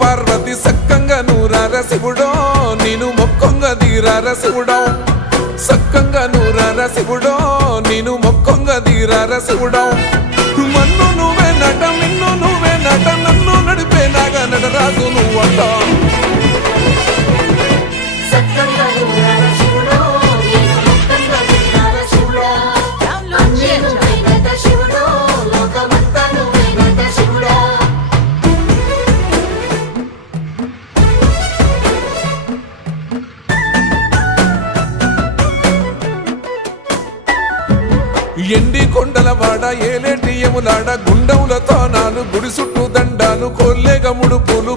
పార్వతి సక్కంగా నూరార శివుడో నేను మొక్కంగా తీరార శివుడో సక్కంగా నూరార శివుడో నేను మొక్కంగా తీరార శివుడో మన్ను నువ్వే నట మిన్ను నువ్వే నట నన్ను నడిపే నాగా నటరాజు నువ్వంట ఎండి కొండల వాడ ఏలేటి యములాడ గుండములతో నాలు గుడి చుట్టూ దండాలు కొల్లేగముడు పూలు